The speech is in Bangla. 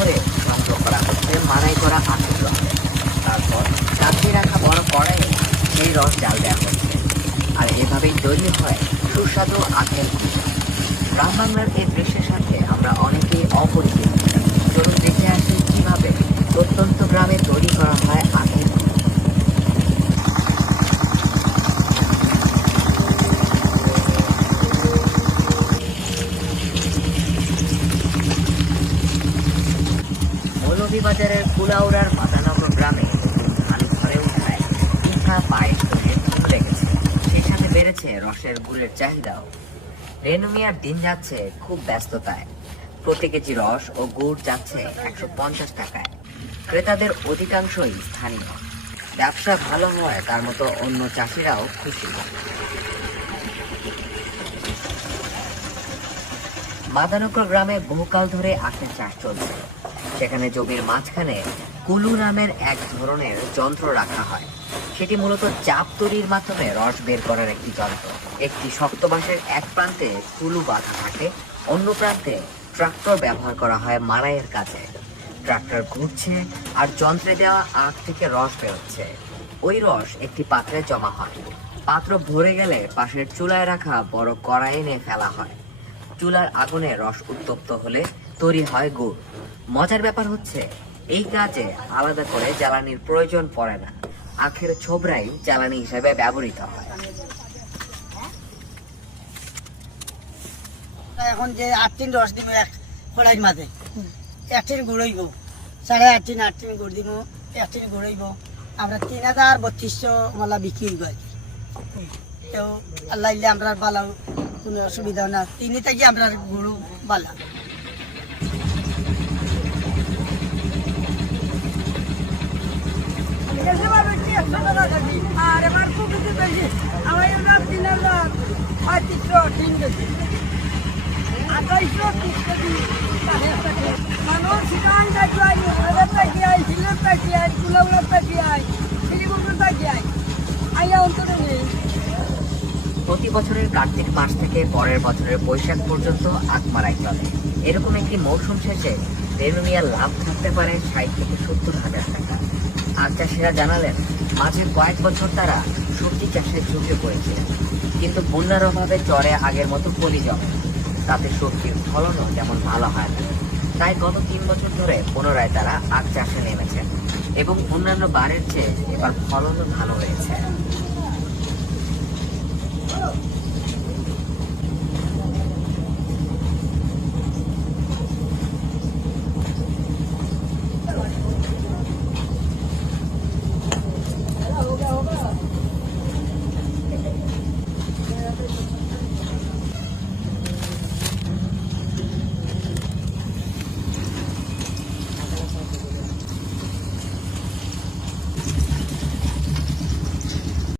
ধরে সংগ্রহ করা হচ্ছে মাড়াই করা আখের রস। তারপর চাপিয়ে রাখা বড় কড়াইয়ে সেই রস জাল দেওয়া হচ্ছে, আর এভাবেই তৈরি হয় সুস্বাদু আখের গুড়। গ্রাম বাংলার এই দৃশ্যের সাথে আমরা অনেকেই অপরিচিত। চলুন দেখে আসি কিভাবে প্রত্যন্ত গ্রামে তৈরি করা হয় আখের গুড়। মৌলভীবাজারের কুলাউড়ার মাদানগর গ্রামে ধান ঘরে উঠায় পিঠা পায়েস তৈরির ধুম লেগেছে। সেই সাথে বেড়েছে রসের গুড়ের চাহিদাও। রেনু মিয়ার দিন যাচ্ছে খুব ব্যস্ততায়। প্রতি কেজি রস ও গুড় যাচ্ছে 150 টাকায়। ক্রেতাদের অধিকাংশই স্থানীয়। ব্যবসা ভালো হয় তার মতো অন্য চাষিরাও খুশি। মাদানগর গ্রামে বহুকাল ধরে আখের চাষ চলছে। সেখানে জমির মাঝখানে কুলু নামের এক ধরনের যন্ত্র রাখা হয়। সেটি মূলত চাপ তৈরির মাধ্যমে রস বের করার একটি যন্ত্র। একটি শক্ত বাঁশের এক প্রান্তে কুলু বাঁধা থাকে, অন্য প্রান্তে ট্রাক্টর ব্যবহার করা হয় মাড়াইয়ের কাজে। ট্রাক্টর ঘুরছে আর যন্ত্রে দেওয়া আখ থেকে রস বেরোচ্ছে। ওই রস একটি পাত্রে জমা হয়। পাত্র ভরে গেলে পাশের চুলায় রাখা বড় কড়াইয়ে নিয়ে ফেলা হয়। চুলার আগুনে রস উত্তপ্ত হলে তৈরি হয় গুড়। মজার ব্যাপার হচ্ছে এই কাজে আলাদা করে জ্বালানির প্রয়োজন পড়ে না। আখের ছোবরাই জ্বালানি হিসেবে ব্যবহৃত হয়। এখন যে 8 টিন রস দিব এক কড়াইয়ের মাঝে, 1 টিন গুড় হইব, 8.5 টিন 8 টিন গুড় দিব, 1 টিন গুড় হইব। আমরা 3,3200 মালা বিক্রি হইব। তো আল্লাহ ইল্লে আমরা ভালো কোনো অসুবিধা না, 3 থেকে আমরা গুড় ভালো। আর এবার খুব বেশি আমার তিন কেজি 2830 কেজি মানুষ সিটান যাই পাখি আই সিলেট পাখি আই কুলাউড়া পাখি আই শিলিগুড়ি পাখি আই আইয়া অন্তরে নেই। প্রতি বছরের কার্তিক মাস থেকে পরের বছরের বৈশাখ পর্যন্ত আখ মারাই চলে। এরকম একটি মৌসুম শেষে রেনু মিয়ার লাভ থাকতে পারে 60 থেকে 70 হাজার টাকা। আখ চাষিরা জানালেন মাঝে কয়েক বছর তারা সবজি চাষে ঝুঁকে পড়েছিলেন, কিন্তু বন্যার অভাবে চরে আগের মতো পলি জমে, তাতে সবজির ফলনও তেমন ভালো হয় না। তাই গত 3 বছর ধরে পুনরায় তারা আখ চাষে নেমেছেন এবং অন্যান্য বারের চেয়ে এবার ফলনও ভালো হয়েছে।